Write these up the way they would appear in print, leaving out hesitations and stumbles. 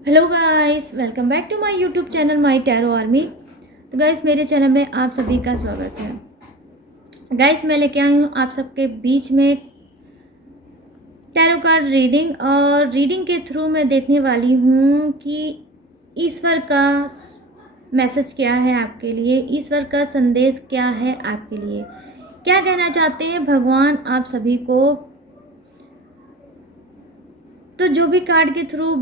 Hello guys, welcome back to my YouTube channel my tarot army. तो guys, मेरे channel में आप सभी का स्वागत है। गाइस, मैं लेके आई हूँ आप सबके बीच में टैरो कार्ड रीडिंग, और रीडिंग के थ्रू मैं देखने वाली हूँ कि ईश्वर का मैसेज क्या है आपके लिए, ईश्वर का संदेश क्या है आपके लिए, क्या कहना चाहते हैं भगवान आप सभी को। तो जो भी कार्ड के थ्रू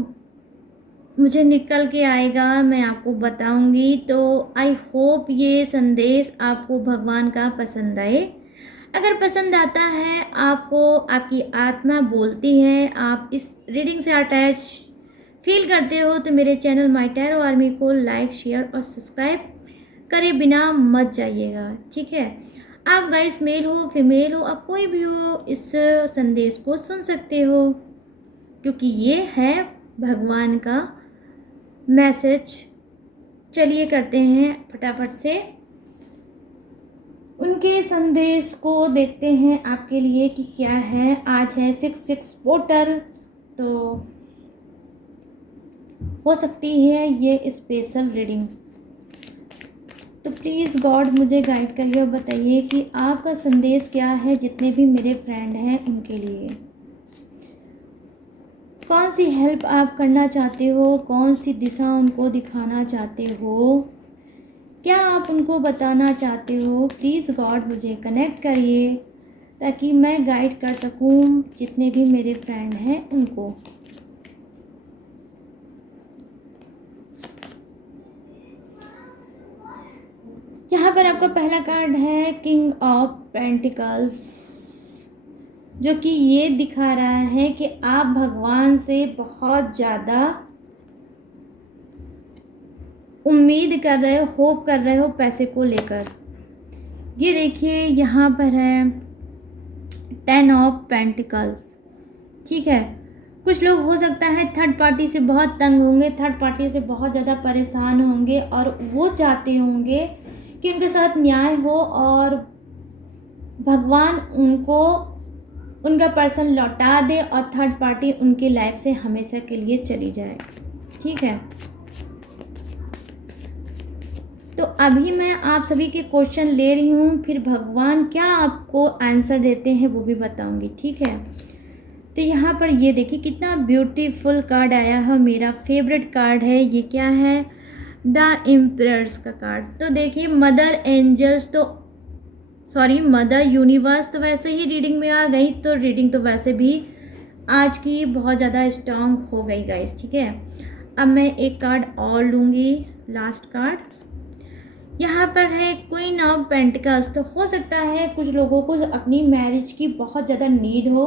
मुझे निकल के आएगा मैं आपको बताऊंगी। तो आई होप ये संदेश आपको भगवान का पसंद आए। अगर पसंद आता है, आपको आपकी आत्मा बोलती है, आप इस रीडिंग से अटैच फील करते हो, तो मेरे चैनल माय टैरो आर्मी को लाइक, शेयर और सब्सक्राइब करे बिना मत जाइएगा, ठीक है। आप गाइस मेल हो फीमेल हो, आप कोई भी हो, इस संदेश को सुन सकते हो, क्योंकि ये है भगवान का मैसेज। चलिए करते हैं फटाफट से उनके संदेश को, देखते हैं आपके लिए कि क्या है। आज है 6/6 पोर्टल, तो हो सकती है ये स्पेशल रीडिंग। तो प्लीज़ गॉड मुझे गाइड करिए और बताइए कि आपका संदेश क्या है, जितने भी मेरे फ्रेंड हैं उनके लिए। कौन सी हेल्प आप करना चाहते हो, कौन सी दिशा उनको दिखाना चाहते हो, क्या आप उनको बताना चाहते हो। प्लीज़ गॉड मुझे कनेक्ट करिए ताकि मैं गाइड कर सकूं जितने भी मेरे फ्रेंड हैं उनको। यहाँ पर आपका पहला कार्ड है किंग ऑफ पेंटिकल्स, जो कि ये दिखा रहा है कि आप भगवान से बहुत ज़्यादा उम्मीद कर रहे हो, होप कर रहे हो पैसे को लेकर। ये देखिए यहाँ पर है 10 ऑफ पेंटिकल्स, ठीक है। कुछ लोग हो सकता है थर्ड पार्टी से बहुत तंग होंगे, थर्ड पार्टी से बहुत ज़्यादा परेशान होंगे, और वो चाहते होंगे कि उनके साथ न्याय हो और भगवान उनको उनका पर्सन लौटा दे और थर्ड पार्टी उनकी लाइफ से हमेशा के लिए चली जाए, ठीक है। तो अभी मैं आप सभी के क्वेश्चन ले रही हूँ, फिर भगवान क्या आपको आंसर देते हैं वो भी बताऊँगी, ठीक है। तो यहाँ पर ये देखिए कितना ब्यूटीफुल कार्ड आया है, मेरा फेवरेट कार्ड है। ये क्या है? द एम्परर्स का कार्ड। तो देखिए मदर एंजल्स, तो सॉरी मदर यूनिवर्स तो वैसे ही रीडिंग में आ गई, तो रीडिंग तो वैसे भी आज की बहुत ज़्यादा स्ट्रांग हो गई गाइस, ठीक है। अब मैं एक कार्ड और लूँगी, लास्ट कार्ड। यहाँ पर है क्वीन ऑफ पेंटिकल्स। तो हो सकता है कुछ लोगों को अपनी मैरिज की बहुत ज़्यादा नीड हो,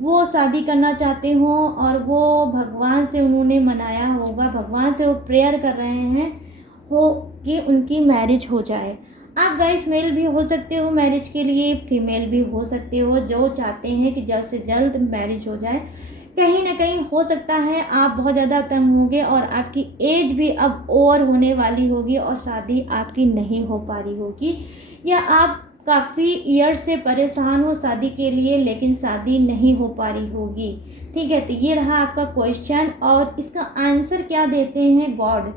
वो शादी करना चाहते हो और वो भगवान से उन्होंने मनाया होगा, भगवान से वो प्रेयर कर रहे हैं हो कि उनकी मैरिज हो जाए। आप गाइस मेल भी हो सकते हो मैरिज के लिए, फीमेल भी हो सकते हो, जो चाहते हैं कि जल्द से जल्द मैरिज हो जाए। कहीं ना कहीं हो सकता है आप बहुत ज़्यादा तंग होंगे और आपकी एज भी अब ओवर होने वाली होगी और शादी आपकी नहीं हो पा रही होगी, या आप काफ़ी ईयर से परेशान हो शादी के लिए लेकिन शादी नहीं हो पा रही होगी, ठीक है। तो ये रहा आपका क्वेश्चन, और इसका आंसर क्या देते हैं गॉड,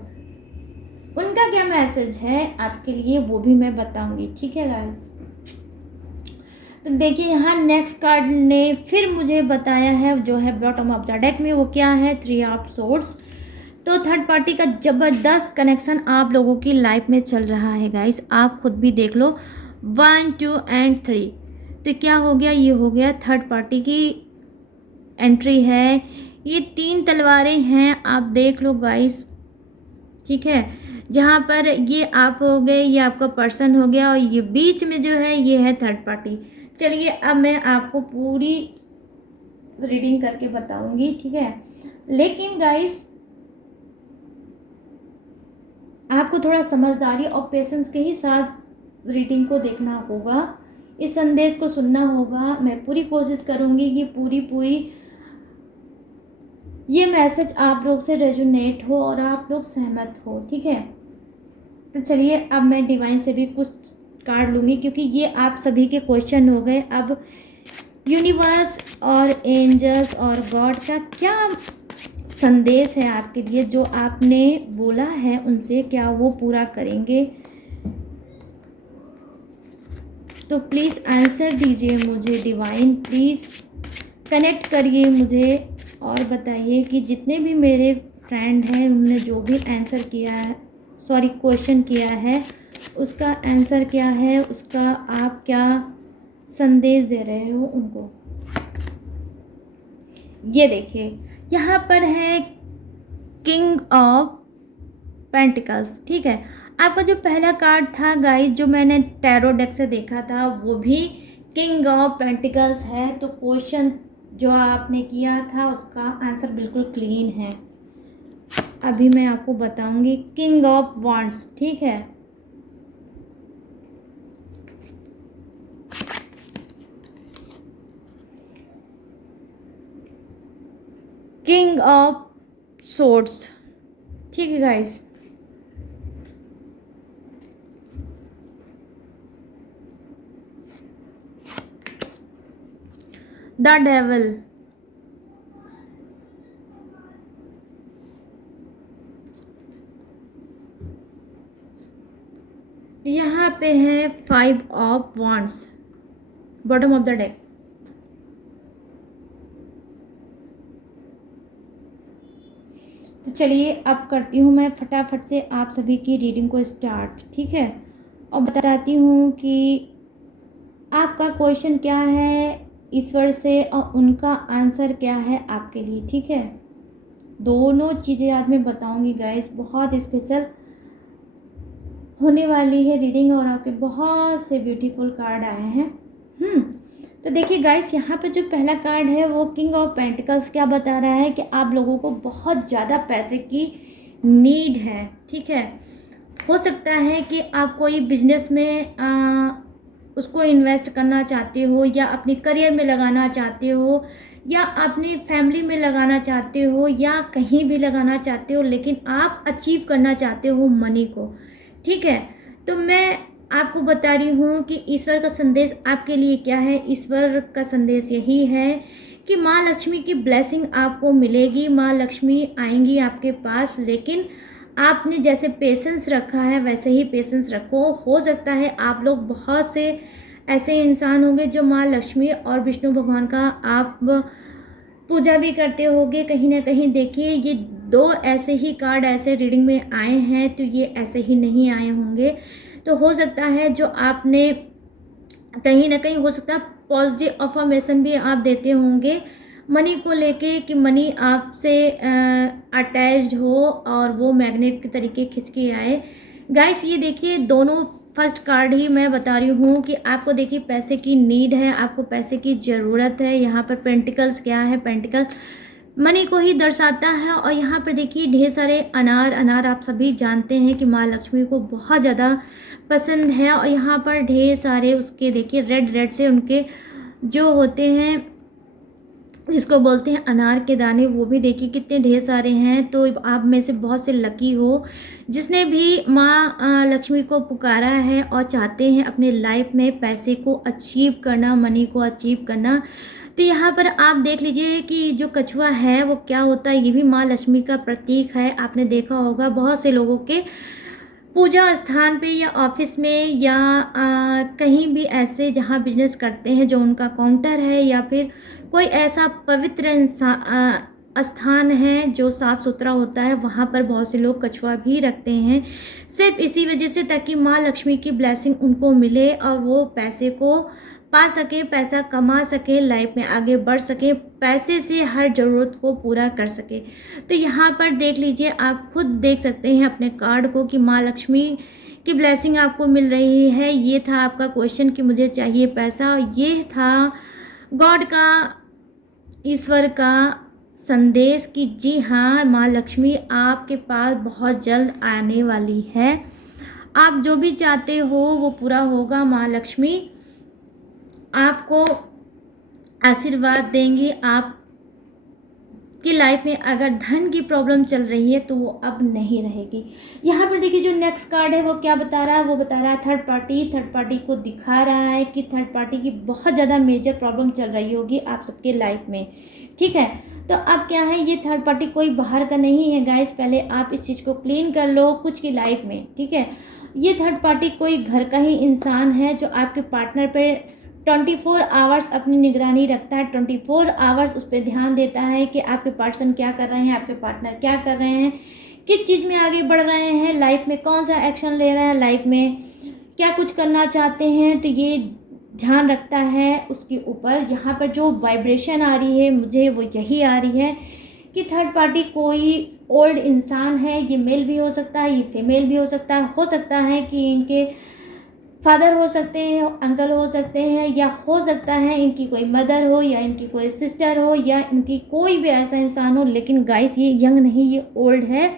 उनका क्या मैसेज है आपके लिए वो भी मैं बताऊंगी, ठीक है गाइस। तो देखिए यहाँ नेक्स्ट कार्ड ने फिर मुझे बताया है, जो है बॉटम ऑफ द डेक में, वो क्या है? 3 ऑफ सोर्ड्स। तो थर्ड पार्टी का ज़बरदस्त कनेक्शन आप लोगों की लाइफ में चल रहा है गाइस, आप खुद भी देख लो। 1, 2 एंड 3। तो क्या हो गया? ये हो गया थर्ड पार्टी की एंट्री है। ये 3 तलवारें हैं, आप देख लो गाइस, ठीक है। जहाँ पर ये आप हो गए, ये आपका पर्सन हो गया, और ये बीच में जो है ये है थर्ड पार्टी। चलिए अब मैं आपको पूरी रीडिंग करके बताऊंगी, ठीक है। लेकिन गाइस आपको थोड़ा समझदारी और पेशेंस के ही साथ रीडिंग को देखना होगा, इस संदेश को सुनना होगा। मैं पूरी कोशिश करूंगी कि पूरी ये मैसेज आप लोग से रेजोनेट हो और आप लोग सहमत हो, ठीक है। तो चलिए अब मैं डिवाइन से भी कुछ कार्ड लूँगी, क्योंकि ये आप सभी के क्वेश्चन हो गए। अब यूनिवर्स और एंजल्स और गॉड का क्या संदेश है आपके लिए, जो आपने बोला है उनसे क्या वो पूरा करेंगे? तो प्लीज़ आंसर दीजिए मुझे डिवाइन, प्लीज़ कनेक्ट करिए मुझे और बताइए कि जितने भी मेरे फ्रेंड हैं उन्होंने जो भी आंसर किया है, सॉरी क्वेश्चन किया है, उसका आंसर क्या है, उसका आप क्या संदेश दे रहे हो उनको। ये देखिए यहाँ पर है किंग ऑफ पेंटिकल्स, ठीक है। आपका जो पहला कार्ड था गाइस, जो मैंने टैरो डेक से देखा था, वो भी किंग ऑफ पेंटिकल्स है। तो क्वेश्चन जो आपने किया था उसका आंसर बिल्कुल क्लीन है। अभी मैं आपको बताऊंगी किंग ऑफ वांड्स, ठीक है। किंग ऑफ सोर्ड्स, ठीक है गाइस। द डेविल, यहाँ पे है 5 of wands, bottom of the deck. तो चलिए अब करती हूँ मैं फटाफट से आप सभी की रीडिंग को स्टार्ट, ठीक है। और बताती हूँ कि आपका क्वेश्चन क्या है ईश्वर से और उनका आंसर क्या है आपके लिए, ठीक है। दोनों चीज़ें आज मैं बताऊँगी गाइस, बहुत स्पेशल होने वाली है रीडिंग और आपके बहुत से ब्यूटीफुल कार्ड आए हैं। तो देखिए गाइस, यहाँ पे जो पहला कार्ड है वो किंग ऑफ पेंटिकल्स क्या बता रहा है कि आप लोगों को बहुत ज़्यादा पैसे की नीड है, ठीक है। हो सकता है कि आप कोई बिजनेस में उसको इन्वेस्ट करना चाहते हो, या अपने करियर में लगाना चाहते हो, या अपनी फैमिली में लगाना चाहते हो, या कहीं भी लगाना चाहते हो, लेकिन आप अचीव करना चाहते हो मनी को, ठीक है। तो मैं आपको बता रही हूँ कि ईश्वर का संदेश आपके लिए क्या है। ईश्वर का संदेश यही है कि माँ लक्ष्मी की ब्लेसिंग आपको मिलेगी, माँ लक्ष्मी आएंगी आपके पास, लेकिन आपने जैसे पेशेंस रखा है वैसे ही पेशेंस रखो। हो सकता है आप लोग बहुत से ऐसे इंसान होंगे जो माँ लक्ष्मी और विष्णु भगवान का आप पूजा भी करते होंगे कहीं ना कहीं। देखिए ये दो ऐसे ही कार्ड ऐसे रीडिंग में आए हैं, तो ये ऐसे ही नहीं आए होंगे। तो हो सकता है जो आपने कहीं ना कहीं, हो सकता है पॉजिटिव अफर्मेशन भी आप देते होंगे मनी को लेके कि मनी आपसे अटैच्ड हो और वो मैग्नेट के तरीके खिंच के आए। गाइस ये देखिए दोनों फर्स्ट कार्ड ही मैं बता रही हूँ कि आपको देखिए पैसे की नीड है, आपको पैसे की ज़रूरत है। यहाँ पर पेंटिकल्स क्या है, पेंटिकल्स मनी को ही दर्शाता है। और यहाँ पर देखिए ढेर सारे अनार आप सभी जानते हैं कि माँ लक्ष्मी को बहुत ज़्यादा पसंद है। और यहाँ पर ढेर सारे उसके देखिए रेड से उनके जो होते हैं जिसको बोलते हैं अनार के दाने, वो भी देखिए कितने ढेर सारे हैं। तो आप में से बहुत से लकी हो जिसने भी माँ लक्ष्मी को पुकारा है और चाहते हैं अपने लाइफ में पैसे को अचीव करना, मनी को अचीव करना। तो यहाँ पर आप देख लीजिए कि जो कछुआ है वो क्या होता है, ये भी माँ लक्ष्मी का प्रतीक है। आपने देखा होगा बहुत से लोगों के पूजा स्थान पे या ऑफिस में या कहीं भी ऐसे जहाँ बिजनेस करते हैं जो उनका काउंटर है या फिर कोई ऐसा पवित्र स्थान है जो साफ़ सुथरा होता है, वहाँ पर बहुत से लोग कछुआ भी रखते हैं सिर्फ इसी वजह से ताकि माँ लक्ष्मी की ब्लेसिंग उनको मिले और वो पैसे को पा सके, पैसा कमा सके, लाइफ में आगे बढ़ सके, पैसे से हर ज़रूरत को पूरा कर सके। तो यहाँ पर देख लीजिए, आप खुद देख सकते हैं अपने कार्ड को कि माँ लक्ष्मी की ब्लेसिंग आपको मिल रही है। ये था आपका क्वेश्चन कि मुझे चाहिए पैसा, और ये था गॉड का, ईश्वर का संदेश कि जी हाँ माँ लक्ष्मी आपके पास बहुत जल्द आने वाली है। आप जो भी चाहते हो वो पूरा होगा। माँ लक्ष्मी आपको आशीर्वाद देंगी। आप की लाइफ में अगर धन की प्रॉब्लम चल रही है तो वो अब नहीं रहेगी। यहाँ पर देखिए जो नेक्स्ट कार्ड है वो क्या बता रहा है, वो बता रहा है थर्ड पार्टी को दिखा रहा है कि थर्ड पार्टी की बहुत ज़्यादा मेजर प्रॉब्लम चल रही होगी आप सबके लाइफ में, ठीक है। तो अब क्या है, ये थर्ड पार्टी कोई बाहर का नहीं है गाइस, पहले आप इस चीज़ को क्लीन कर लो कुछ की लाइफ में, ठीक है। ये थर्ड पार्टी कोई घर का ही इंसान है जो आपके पार्टनर पे 24 आवर्स अपनी निगरानी रखता है, 24 आवर्स उस पर ध्यान देता है कि आपके पर्सन क्या कर रहे हैं, आपके पार्टनर क्या कर रहे हैं, किस चीज़ में आगे बढ़ रहे हैं, लाइफ में कौन सा एक्शन ले रहे हैं, लाइफ में क्या कुछ करना चाहते हैं। तो ये ध्यान रखता है उसके ऊपर। यहाँ पर जो वाइब्रेशन आ रही है मुझे वो यही आ रही है कि थर्ड पार्टी कोई ओल्ड इंसान है। ये मेल भी हो सकता है, ये फीमेल भी हो सकता है कि इनके फादर हो सकते हैं, अंकल हो सकते हैं, या हो सकता है इनकी कोई मदर हो या इनकी कोई सिस्टर हो या इनकी कोई भी ऐसा इंसान हो। लेकिन गाइस ये यंग नहीं, ये ओल्ड है।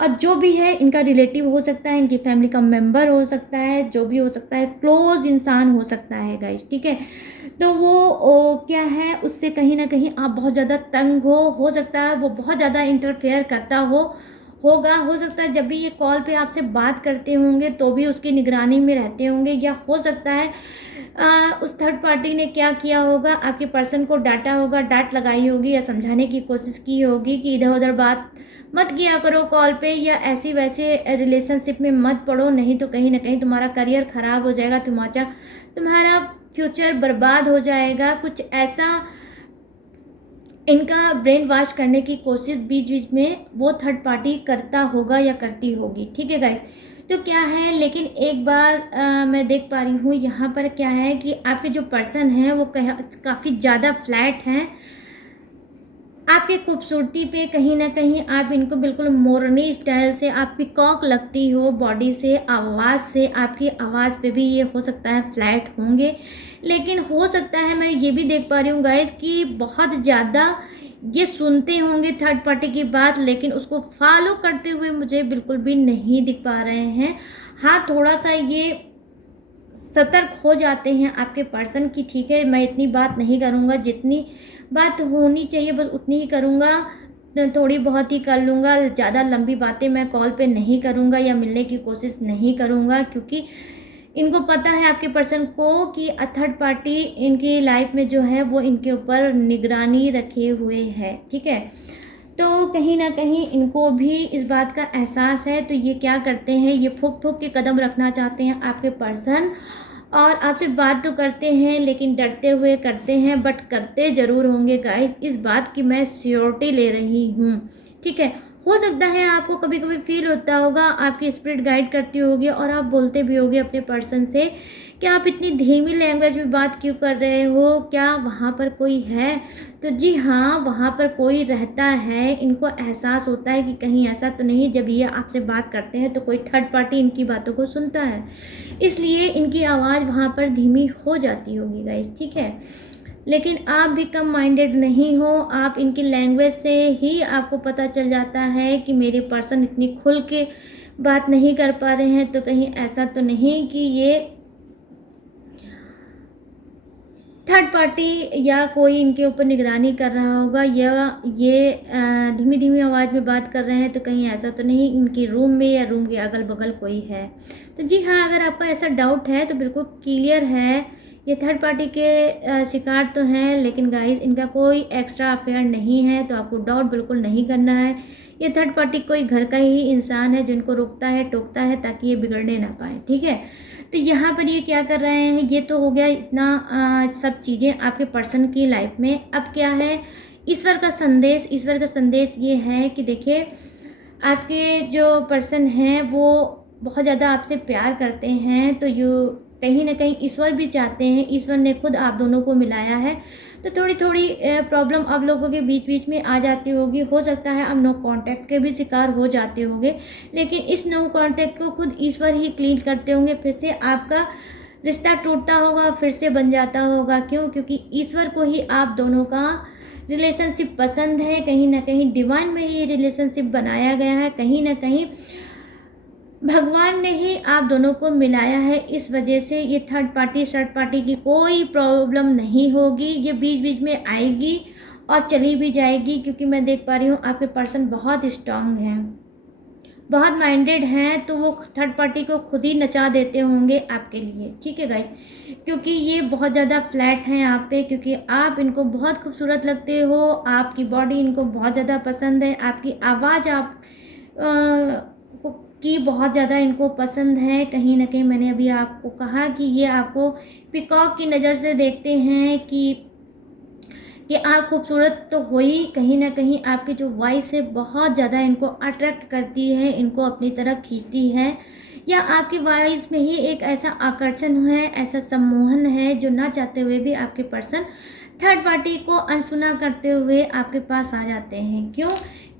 और जो भी है इनका रिलेटिव हो सकता है, इनकी फैमिली का मेंबर हो सकता है, जो भी हो सकता है, क्लोज इंसान हो सकता है गाइस, ठीक है। तो वो क्या है, उससे कहीं ना कहीं आप बहुत ज़्यादा तंग हो सकता है वो बहुत ज़्यादा इंटरफेयर करता होगा। हो सकता है जब भी ये कॉल पे आपसे बात करते होंगे तो भी उसकी निगरानी में रहते होंगे, या हो सकता है उस थर्ड पार्टी ने क्या किया होगा, आपके पर्सन को डांटा होगा, डांट लगाई होगी या समझाने की कोशिश की होगी कि इधर उधर बात मत किया करो कॉल पे, या ऐसी वैसे रिलेशनशिप में मत पड़ो, नहीं तो कहीं ना कहीं तुम्हारा करियर ख़राब हो जाएगा, तुम्हारा फ्यूचर बर्बाद हो जाएगा। कुछ ऐसा इनका ब्रेन वॉश करने की कोशिश बीच बीच में वो थर्ड पार्टी करता होगा या करती होगी, ठीक है गाइस। तो क्या है, लेकिन एक बार मैं देख पा रही हूँ यहाँ पर क्या है कि आपके जो पर्सन हैं वो काफ़ी ज़्यादा फ्लैट हैं। आपकी खूबसूरती पे कहीं ना कहीं आप इनको बिल्कुल मोरनी स्टाइल से, आप पिकॉक लगती हो बॉडी से, आवाज़ से, आपकी आवाज़ पे भी ये हो सकता है फ्लैट होंगे। लेकिन हो सकता है, मैं ये भी देख पा रही हूँ गाइस कि बहुत ज़्यादा ये सुनते होंगे थर्ड पार्टी की बात, लेकिन उसको फॉलो करते हुए मुझे बिल्कुल भी नहीं दिख पा रहे हैं। हाँ, थोड़ा सा ये सतर्क हो जाते हैं आपके पर्सन की, ठीक है। मैं इतनी बात नहीं करूँगा, जितनी बात होनी चाहिए बस उतनी ही करूँगा, थोड़ी बहुत ही कर लूँगा। ज़्यादा लंबी बातें मैं कॉल पे नहीं करूँगा या मिलने की कोशिश नहीं करूँगा, क्योंकि इनको पता है आपके पर्सन को कि थर्ड पार्टी इनकी लाइफ में जो है वो इनके ऊपर निगरानी रखे हुए है, ठीक है। तो कहीं ना कहीं इनको भी इस बात का एहसास है। तो ये क्या करते हैं, ये फूक फूक के कदम रखना चाहते हैं आपके पर्सन, और आपसे बात तो करते हैं लेकिन डरते हुए करते हैं, बट करते ज़रूर होंगे गाइस, इस बात की मैं श्योरिटी ले रही हूँ, ठीक है। हो सकता है आपको कभी कभी फील होता होगा, आपकी स्पिरिट गाइड करती होगी और आप बोलते भी होगे अपने पर्सन से कि आप इतनी धीमी लैंग्वेज में बात क्यों कर रहे हो, क्या वहाँ पर कोई है। तो जी हाँ, वहाँ पर कोई रहता है। इनको एहसास होता है कि कहीं ऐसा तो नहीं जब ये आपसे बात करते हैं तो कोई थर्ड पार्टी इनकी बातों को सुनता है, इसलिए इनकी आवाज़ वहाँ पर धीमी हो जाती होगी गाइस, ठीक है। लेकिन आप भी कम माइंडेड नहीं हो, आप इनकी लैंग्वेज से ही आपको पता चल जाता है कि मेरे पर्सन इतनी खुल के बात नहीं कर पा रहे हैं, तो कहीं ऐसा तो नहीं कि ये थर्ड पार्टी या कोई इनके ऊपर निगरानी कर रहा होगा, या ये धीमी धीमी आवाज़ में बात कर रहे हैं, तो कहीं ऐसा तो नहीं इनकी रूम में या रूम के अगल बगल कोई है। तो जी हाँ, अगर आपका ऐसा डाउट है तो बिल्कुल क्लियर है, ये थर्ड पार्टी के शिकार तो हैं, लेकिन गाइस इनका कोई एक्स्ट्रा अफेयर नहीं है, तो आपको डाउट बिल्कुल नहीं करना है। ये थर्ड पार्टी कोई घर का ही इंसान है जिनको रोकता है, टोकता है ताकि ये बिगड़ने ना पाए, ठीक है। तो यहाँ पर ये क्या कर रहे हैं, ये तो हो गया इतना सब चीज़ें आपके पर्सन की लाइफ में। अब क्या है, ईश्वर का संदेश ये है कि देखिए, आपके जो पर्सन हैं वो बहुत ज़्यादा आपसे प्यार करते हैं, तो ये कहीं ना कहीं ईश्वर भी चाहते हैं, ईश्वर ने खुद आप दोनों को मिलाया है। तो थोड़ी थोड़ी प्रॉब्लम आप लोगों के बीच बीच में आ जाती होगी, हो सकता है आप नो कांटेक्ट के भी शिकार हो जाते होंगे, लेकिन इस नो कांटेक्ट को खुद ईश्वर ही क्लीन करते होंगे, फिर से आपका रिश्ता टूटता होगा, फिर से बन जाता होगा। क्यों? क्योंकि ईश्वर को ही आप दोनों का रिलेशनशिप पसंद है, कहीं ना कहीं डिवाइन में ही रिलेशनशिप बनाया गया है, कहीं ना कहीं भगवान ने ही आप दोनों को मिलाया है। इस वजह से ये थर्ड पार्टी की कोई प्रॉब्लम नहीं होगी, ये बीच बीच में आएगी और चली भी जाएगी, क्योंकि मैं देख पा रही हूँ आपके पर्सन बहुत स्ट्रांग हैं, बहुत माइंडेड हैं तो वो थर्ड पार्टी को खुद ही नचा देते होंगे आपके लिए, ठीक है गाइस, क्योंकि ये बहुत ज़्यादा फ्लैट हैं आप पे, क्योंकि आप इनको बहुत खूबसूरत लगते हो, आपकी बॉडी इनको बहुत ज़्यादा पसंद है, आपकी आवाज़ आप की बहुत ज़्यादा इनको पसंद है। कहीं ना कहीं मैंने अभी आपको कहा कि ये आपको पिकॉक की नज़र से देखते हैं कि आप खूबसूरत तो हो ही, कहीं ना कहीं आपकी जो वॉइस है बहुत ज़्यादा इनको अट्रैक्ट करती है, इनको अपनी तरफ खींचती है, या आपकी वॉइस में ही एक ऐसा आकर्षण है, ऐसा सम्मोहन है जो ना चाहते हुए भी आपके पर्सन थर्ड पार्टी को अनसुना करते हुए आपके पास आ जाते हैं। क्यों?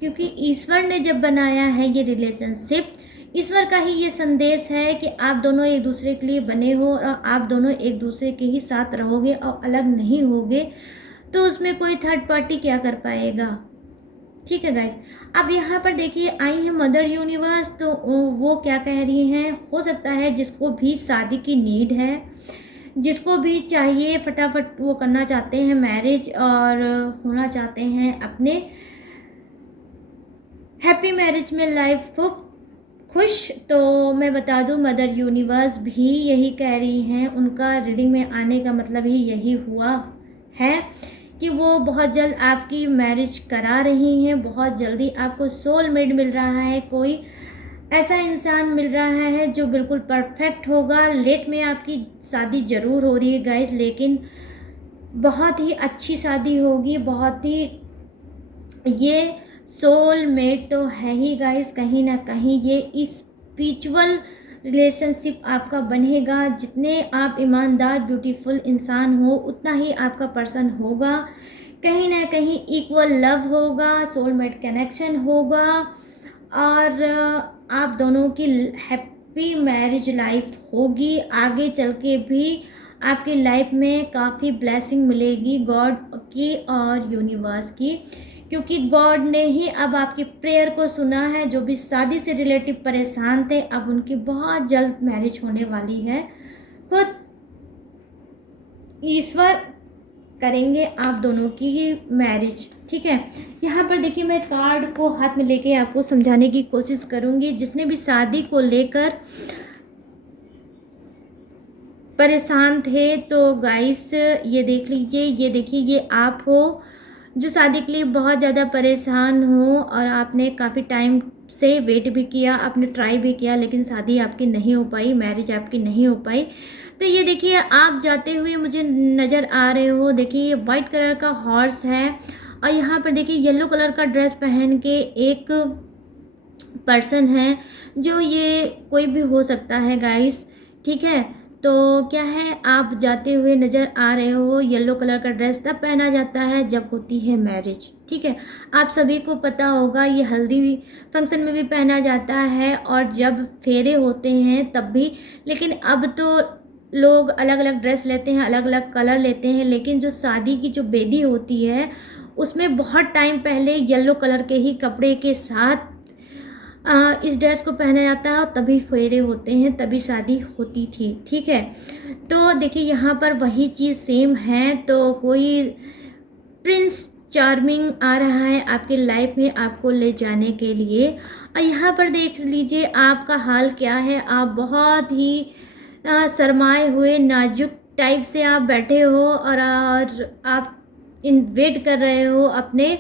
क्योंकि ईश्वर ने जब बनाया है ये रिलेशनशिप, ईश्वर का ही ये संदेश है कि आप दोनों एक दूसरे के लिए बने हो और आप दोनों एक दूसरे के ही साथ रहोगे और अलग नहीं होगे, तो उसमें कोई थर्ड पार्टी क्या कर पाएगा, ठीक है गाइस। अब यहाँ पर देखिए आई है मदर यूनिवर्स, तो वो क्या कह रही हैं, हो सकता है जिसको भी शादी की नीड है, जिसको भी चाहिए फटाफट वो करना चाहते हैं मैरिज और होना चाहते हैं अपने हैप्पी मैरिज में लाइफ को खुश, तो मैं बता दूं मदर यूनिवर्स भी यही कह रही हैं, उनका रीडिंग में आने का मतलब ही यही हुआ है कि वो बहुत जल्द आपकी मैरिज करा रही हैं, बहुत जल्दी आपको सोलमेट मिल रहा है, कोई ऐसा इंसान मिल रहा है जो बिल्कुल परफेक्ट होगा। लेट में आपकी शादी ज़रूर हो रही है गाइस, लेकिन बहुत ही अच्छी शादी होगी, बहुत ही, ये सोलमेट तो है ही गाइस, कहीं ना कहीं ये स्पिरिचुअल रिलेशनशिप आपका बनेगा। जितने आप ईमानदार ब्यूटीफुल इंसान हो उतना ही आपका पर्सन होगा, कहीं ना कहीं इक्वल लव होगा, सोलमेट कनेक्शन होगा, और आप दोनों की हैप्पी मैरिज लाइफ होगी। आगे चल के भी आपकी लाइफ में काफ़ी ब्लेसिंग मिलेगी गॉड की और यूनिवर्स की, क्योंकि गॉड ने ही अब आपकी प्रेयर को सुना है। जो भी शादी से रिलेटिव परेशान थे, अब उनकी बहुत जल्द मैरिज होने वाली है, खुद ईश्वर करेंगे आप दोनों की मैरिज, ठीक है। यहाँ पर देखिए मैं कार्ड को हाथ में लेके आपको समझाने की कोशिश करूँगी। जिसने भी शादी को लेकर परेशान थे, तो गाइस ये देख लीजिए, ये देखिए, ये आप हो जो शादी के लिए बहुत ज़्यादा परेशान हो और आपने काफ़ी टाइम से वेट भी किया, आपने ट्राई भी किया, लेकिन शादी आपकी नहीं हो पाई, मैरिज आपकी नहीं हो पाई। तो ये देखिए आप जाते हुए मुझे नज़र आ रहे हो। देखिए ये वाइट कलर का हॉर्स है और यहाँ पर देखिए येलो कलर का ड्रेस पहन के एक पर्सन है, जो ये कोई भी हो सकता है गाइस, ठीक है। तो क्या है, आप जाते हुए नज़र आ रहे हो। येलो कलर का ड्रेस तब पहना जाता है जब होती है मैरिज, ठीक है। आप सभी को पता होगा ये हल्दी फंक्शन में भी पहना जाता है और जब फेरे होते हैं तब भी। लेकिन अब तो लोग अलग अलग ड्रेस लेते हैं, अलग अलग कलर लेते हैं, लेकिन जो शादी की जो बेदी होती है उसमें बहुत टाइम पहले येलो कलर के ही कपड़े के साथ इस ड्रेस को पहना जाता है और तभी फेरे होते हैं, तभी शादी होती थी, ठीक है। तो देखिए यहाँ पर वही चीज़ सेम है। तो कोई प्रिंस चार्मिंग आ रहा है आपके लाइफ में आपको ले जाने के लिए। और यहाँ पर देख लीजिए आपका हाल क्या है। आप बहुत ही शर्माए हुए नाजुक टाइप से आप बैठे हो और आप वेट कर रहे हो अपने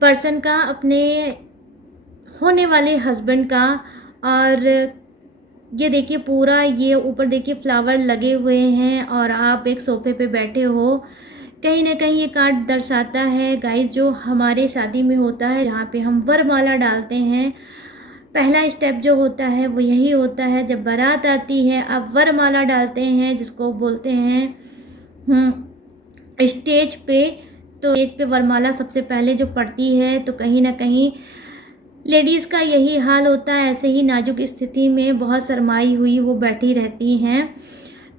पर्सन का, अपने होने वाले हस्बैंड का। और ये देखिए पूरा ये ऊपर देखिए फ्लावर लगे हुए हैं और आप एक सोफे पे बैठे हो। कहीं ना कहीं ये कार्ड दर्शाता है गाइस, जो हमारे शादी में होता है, जहाँ पे हम वरमाला डालते हैं, पहला स्टेप जो होता है वो यही होता है। जब बारात आती है आप वरमाला डालते हैं, जिसको बोलते हैं स्टेज पे। तो स्टेज पे वरमाला सबसे पहले जो पड़ती है, तो कहीं ना कहीं लेडीज़ का यही हाल होता है। ऐसे ही नाजुक स्थिति में बहुत शर्माई हुई वो बैठी रहती हैं।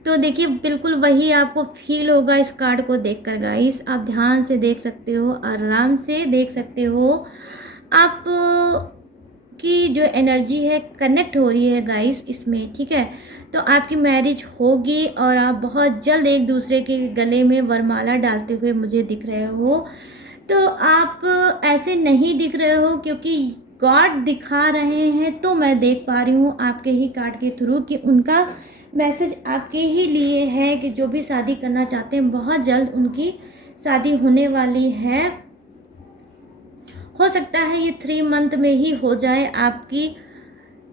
तो देखिए बिल्कुल वही आपको फील होगा इस कार्ड को देखकर गाइस। आप ध्यान से देख सकते हो, आराम से देख सकते हो। आप की जो एनर्जी है कनेक्ट हो रही है गाइस इसमें, ठीक है। तो आपकी मैरिज होगी और आप बहुत जल्द एक दूसरे के गले में वरमाला डालते हुए मुझे दिख रहे हो। तो आप ऐसे नहीं दिख रहे हो क्योंकि गॉड दिखा रहे हैं, तो मैं देख पा रही हूँ आपके ही कार्ड के थ्रू कि उनका मैसेज आपके ही लिए है कि जो भी शादी करना चाहते हैं बहुत जल्द उनकी शादी होने वाली है। हो सकता है ये 3 मंथ में ही हो जाए आपकी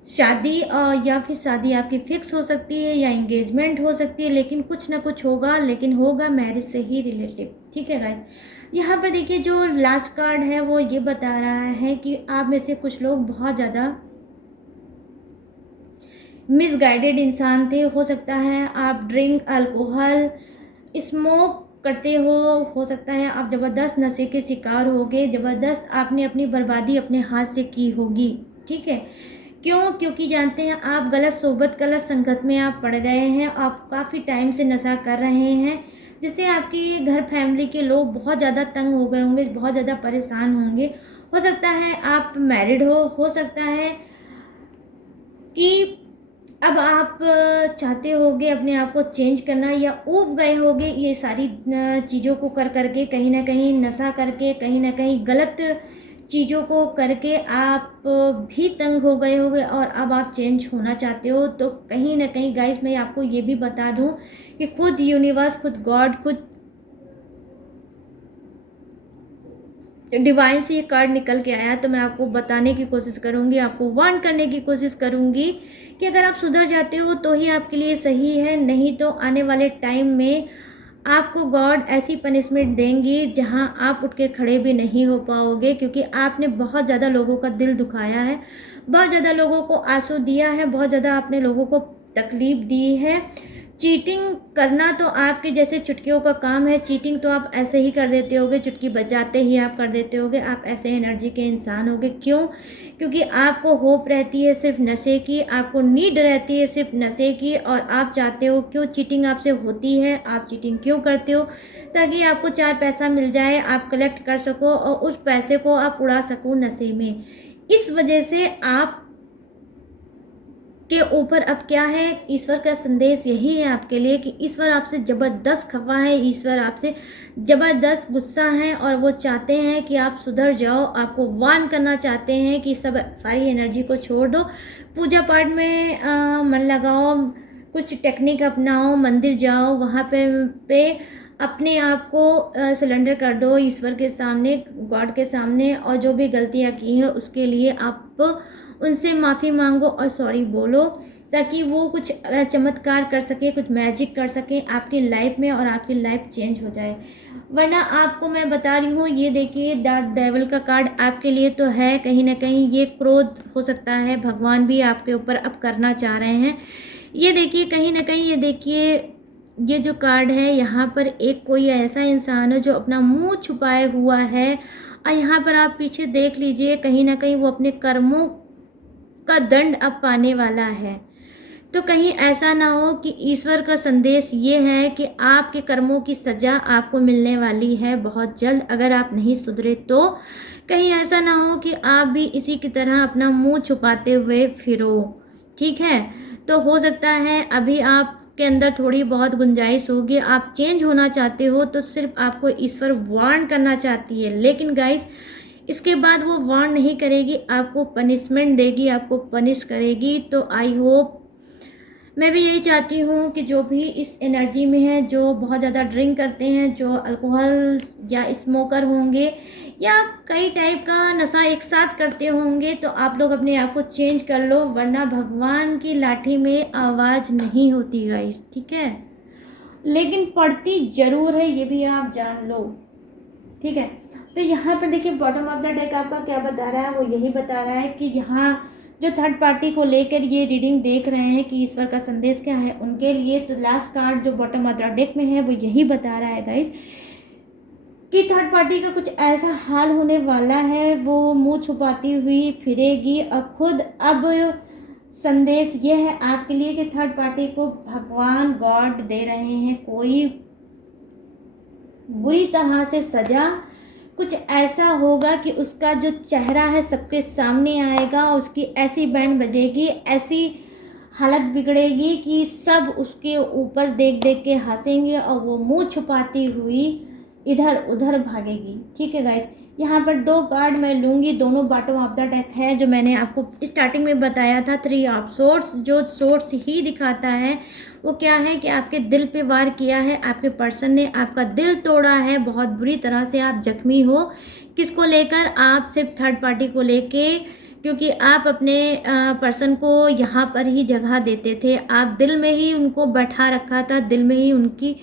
शादी, और या फिर शादी आपकी फिक्स हो सकती है या एंगेजमेंट हो सकती है, लेकिन कुछ ना कुछ होगा, लेकिन होगा मैरिज से ही रिलेटेड। ठीक है गाइस, यहाँ पर देखिए जो लास्ट कार्ड है वो ये बता रहा है कि आप में से कुछ लोग बहुत ज़्यादा मिसगाइडेड इंसान थे। हो सकता है आप ड्रिंक, अल्कोहल, स्मोक करते हो सकता है आप ज़बरदस्त नशे के शिकार होगे, ज़बरदस्त आपने अपनी बर्बादी अपने हाथ से की होगी। ठीक है, क्यों? क्योंकि जानते हैं आप गलत सोबत, गलत संगत में आप पड़ गए हैं। आप काफ़ी टाइम से नशा कर रहे हैं, जिससे आपकी घर फैमिली के लोग बहुत ज़्यादा तंग हो गए होंगे, बहुत ज़्यादा परेशान होंगे। हो सकता है आप मैरिड हो सकता है कि अब आप चाहते होगे अपने आप को चेंज करना, या ऊब गए होगे ये सारी चीज़ों को कर करके, कहीं ना कहीं नशा करके, कहीं ना कहीं गलत चीज़ों को करके आप भी तंग हो गए होगे और अब आप चेंज होना चाहते हो। तो कहीं ना कहीं गाइस मैं आपको ये भी बता दूं कि खुद यूनिवर्स, खुद गॉड, खुद डिवाइन से ये कार्ड निकल के आया, तो मैं आपको बताने की कोशिश करूंगी, आपको वार्न करने की कोशिश करूंगी कि अगर आप सुधर जाते हो तो ही आपके लिए सही है, नहीं तो आने वाले टाइम में आपको गॉड ऐसी पनिशमेंट देंगी जहां आप उठ के खड़े भी नहीं हो पाओगे, क्योंकि आपने बहुत ज़्यादा लोगों का दिल दुखाया है, बहुत ज़्यादा लोगों को आंसू दिया है, बहुत ज़्यादा आपने लोगों को तकलीफ दी है। चीटिंग करना तो आपके जैसे चुटकियों का काम है। चीटिंग तो आप ऐसे ही कर देते होगे, चुटकी बजाते ही आप कर देते होगे। आप ऐसे एनर्जी के इंसान होगे। क्यों? क्योंकि आपको होप रहती है सिर्फ नशे की, आपको नीड रहती है सिर्फ नशे की, और आप चाहते हो, क्यों चीटिंग आपसे होती है, आप चीटिंग क्यों करते हो? ताकि आपको 4 पैसा मिल जाए, आप कलेक्ट कर सको और उस पैसे को आप उड़ा सको नशे में। इस वजह से आप के ऊपर अब क्या है, ईश्वर का संदेश यही है आपके लिए कि ईश्वर आपसे ज़बरदस्त खफा है, ईश्वर आपसे ज़बरदस्त गुस्सा है और वो चाहते हैं कि आप सुधर जाओ। आपको वार्न करना चाहते हैं कि सब सारी एनर्जी को छोड़ दो, पूजा पाठ में मन लगाओ, कुछ टेक्निक अपनाओ, मंदिर जाओ, वहाँ पे अपने आप को सरेंडर कर दो ईश्वर के सामने, गॉड के सामने, और जो भी गलतियाँ की हैं उसके लिए आप उनसे माफ़ी मांगो और सॉरी बोलो, ताकि वो कुछ चमत्कार कर सके, कुछ मैजिक कर सके आपकी लाइफ में और आपकी लाइफ चेंज हो जाए। वरना आपको मैं बता रही हूँ, ये देखिए द डेविल का कार्ड आपके लिए तो है, कहीं ना कहीं ये क्रोध हो सकता है भगवान भी आपके ऊपर अब करना चाह रहे हैं। ये देखिए कहीं ना कहीं, ये देखिए ये जो कार्ड है, यहाँ पर एक कोई ऐसा इंसान है जो अपना मुंह छुपाए हुआ है, और यहाँ पर आप पीछे देख लीजिए, कहीं ना कहीं वो अपने कर्मों का दंड अब पाने वाला है। तो कहीं ऐसा ना हो कि ईश्वर का संदेश ये है कि आपके कर्मों की सज़ा आपको मिलने वाली है बहुत जल्द, अगर आप नहीं सुधरे तो। कहीं ऐसा ना हो कि आप भी इसी की तरह अपना मुंह छुपाते हुए फिरो। ठीक है, तो हो सकता है अभी आपके अंदर थोड़ी बहुत गुंजाइश होगी, आप चेंज होना चाहते हो, तो सिर्फ आपको ईश्वर वार्न करना चाहती है। लेकिन गाइस इसके बाद वो वार्न नहीं करेगी, आपको पनिशमेंट देगी, आपको पनिश करेगी। तो आई होप, मैं भी यही चाहती हूँ कि जो भी इस एनर्जी में है, जो बहुत ज़्यादा ड्रिंक करते हैं, जो अल्कोहल या स्मोकर होंगे या कई टाइप का नशा एक साथ करते होंगे, तो आप लोग अपने आप को चेंज कर लो, वरना भगवान की लाठी में आवाज़ नहीं होती गाइस। ठीक है, लेकिन पड़ती ज़रूर है, ये भी आप जान लो। ठीक है, तो यहाँ पर देखिए बॉटम ऑफ द डेक आपका क्या बता रहा है, वो यही बता रहा है कि यहाँ जो थर्ड पार्टी को लेकर ये रीडिंग देख रहे हैं कि ईश्वर का संदेश क्या है उनके लिए, तो लास्ट कार्ड जो बॉटम ऑफ द डेक में है वो यही बता रहा है गाइस कि थर्ड पार्टी का कुछ ऐसा हाल होने वाला है, वो मुंह छुपाती हुई फिरेगी, और खुद अब संदेश ये है आपके लिए कि थर्ड पार्टी को भगवान गॉड दे रहे हैं कोई बुरी तरह से सजा। कुछ ऐसा होगा कि उसका जो चेहरा है सबके सामने आएगा, उसकी ऐसी बैंड बजेगी, ऐसी हालत बिगड़ेगी कि सब उसके ऊपर देख देख के हंसेंगे और वो मुंह छुपाती हुई इधर उधर भागेगी। ठीक है गाइस, यहाँ पर 2 कार्ड मैं लूँगी, दोनों बॉटम ऑफ द डेक है। जो मैंने आपको स्टार्टिंग में बताया था 3 ऑफ सोर्ड्स, जो सोर्ड्स ही दिखाता है वो क्या है कि आपके दिल पे वार किया है, आपके पर्सन ने आपका दिल तोड़ा है, बहुत बुरी तरह से आप जख्मी हो। किसको लेकर? आप सिर्फ थर्ड पार्टी को लेके, क्योंकि आप अपने पर्सन को यहाँ पर ही जगह देते थे, आप दिल में ही उनको बैठा रखा था, दिल में ही उनकी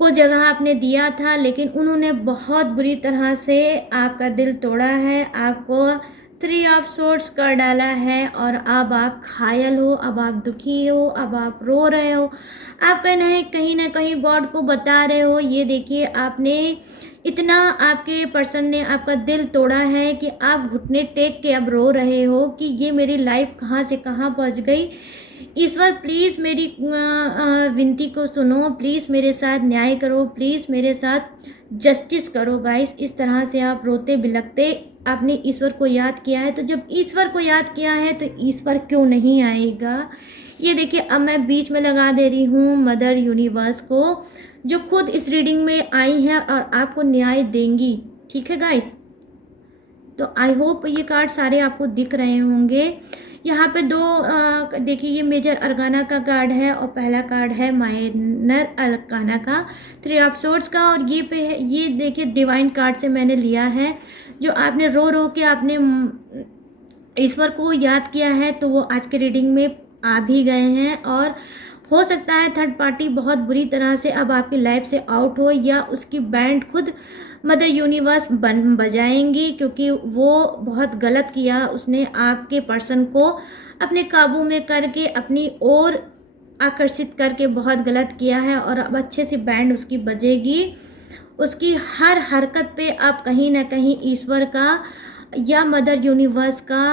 को जगह आपने दिया था, लेकिन उन्होंने बहुत बुरी तरह से आपका दिल तोड़ा है, आपको 3 ऑफ सोर्ड्स कर डाला है और अब आप घायल हो, अब आप दुखी हो, अब आप रो रहे हो, आप कहीं ना कहीं गॉड को बता रहे हो। ये देखिए, आपने इतना, आपके पर्सन ने आपका दिल तोड़ा है कि आप घुटने टेक के अब रो रहे हो कि ये मेरी लाइफ कहाँ से कहाँ पहुँच गई। ईश्वर प्लीज़ मेरी विनती को सुनो, प्लीज़ मेरे साथ न्याय करो, प्लीज़ मेरे साथ जस्टिस करो। गाइस, इस तरह से आप रोते बिलखते आपने ईश्वर को याद किया है, तो जब ईश्वर को याद किया है तो ईश्वर क्यों नहीं आएगा। ये देखिए, अब मैं बीच में लगा दे रही हूँ मदर यूनिवर्स को, जो खुद इस रीडिंग में आई हैं और आपको न्याय देंगी। ठीक है गाइस, तो आई होप ये कार्ड सारे आपको दिख रहे होंगे। यहाँ पे 2 देखिए, ये मेजर अरगाना का कार्ड है और पहला कार्ड है माइनर अरगाना का, 3 ऑफ सोर्ड्स का। और ये देखिए डिवाइन कार्ड से मैंने लिया है। जो आपने रो रो के आपने ईश्वर को याद किया है, तो वो आज के रीडिंग में आ भी गए हैं। और हो सकता है थर्ड पार्टी बहुत बुरी तरह से अब आपकी लाइफ से आउट हो, या उसकी बैंड खुद मदर यूनिवर्स बजाएंगी, क्योंकि वो बहुत गलत किया। उसने आपके पर्सन को अपने काबू में करके अपनी ओर आकर्षित करके बहुत गलत किया है, और अब अच्छे से बैंड उसकी बजेगी। उसकी हर हरकत पे आप कहीं ना कहीं ईश्वर का या मदर यूनिवर्स का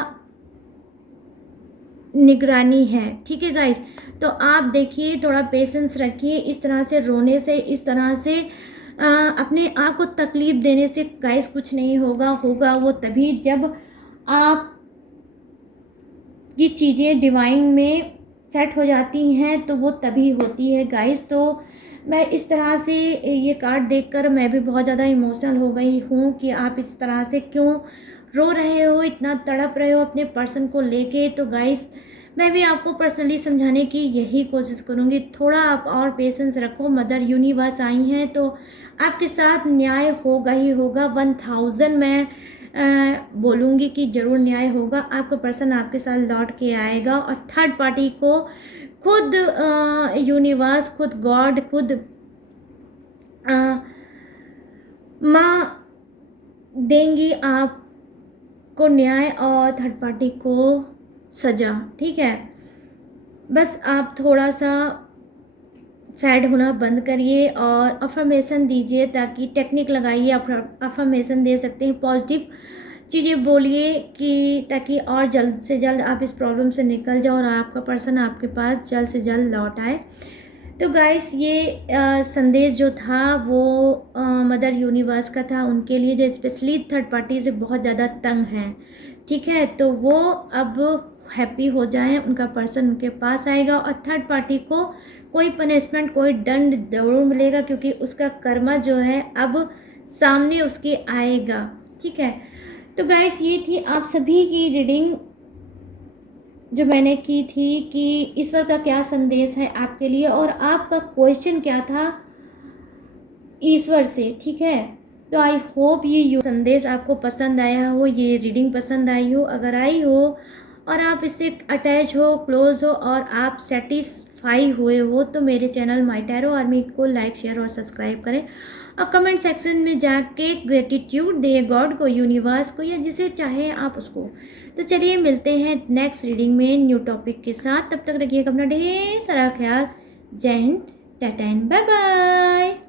निगरानी है। ठीक है गाइस, तो आप देखिए, थोड़ा पेशेंस रखिए। इस तरह से रोने से, इस तरह से अपने आप को तकलीफ देने से गाइस कुछ नहीं होगा वो तभी जब आप ये चीज़ें डिवाइन में सेट हो जाती हैं, तो वो तभी होती है गाइस। तो मैं इस तरह से ये कार्ड देखकर मैं भी बहुत ज़्यादा इमोशनल हो गई हूँ कि आप इस तरह से क्यों रो रहे हो, इतना तड़प रहे हो अपने पर्सन को लेके। तो गाइस, मैं भी आपको पर्सनली समझाने की यही कोशिश करूँगी, थोड़ा आप और पेशेंस रखो। मदर यूनिवर्स आई हैं तो आपके साथ न्याय होगा ही होगा। 1000 मैं बोलूँगी कि ज़रूर न्याय होगा। आपका पर्सन आपके साथ लौट के आएगा, और थर्ड पार्टी को खुद यूनिवर्स, खुद गॉड, खुद माँ देंगी आपको न्याय और थर्ड पार्टी को सजा। ठीक है, बस आप थोड़ा सा सैड होना बंद करिए और अफर्मेशन दीजिए, ताकि टेक्निक लगाइए, अफर्मेशन दे सकते हैं, पॉजिटिव चीज़ें बोलिए कि ताकि और जल्द से जल्द आप इस प्रॉब्लम से निकल जाओ और आपका पर्सन आपके पास जल्द से जल्द लौट आए। तो गाइस, ये संदेश जो था वो मदर यूनिवर्स का था, उनके लिए जो स्पेशली थर्ड पार्टी से बहुत ज़्यादा तंग हैं। ठीक है, तो वो अब हैप्पी हो जाएं, उनका पर्सन उनके पास आएगा और थर्ड पार्टी को कोई पनिशमेंट, कोई दंड जरूर मिलेगा, क्योंकि उसका कर्मा जो है अब सामने उसके आएगा। ठीक है, तो गाइस, ये थी आप सभी की रीडिंग जो मैंने की थी कि ईश्वर का क्या संदेश है आपके लिए और आपका क्वेश्चन क्या था ईश्वर से। ठीक है, तो आई होप ये संदेश आपको पसंद आया हो, ये रीडिंग पसंद आई हो। अगर आई हो और आप इससे अटैच हो, क्लोज हो और आप सेटिस्फाई हुए हो, तो मेरे चैनल माय टैरो आर्मी को लाइक, शेयर और सब्सक्राइब करें, और कमेंट सेक्शन में जाके ग्रेटिट्यूड दे गॉड को, यूनिवर्स को, या जिसे चाहे आप उसको। तो चलिए मिलते हैं नेक्स्ट रीडिंग में न्यू टॉपिक के साथ। तब तक रखिएगा अपना ढेर सारा ख्याल। जय Hind, tata and bye bye.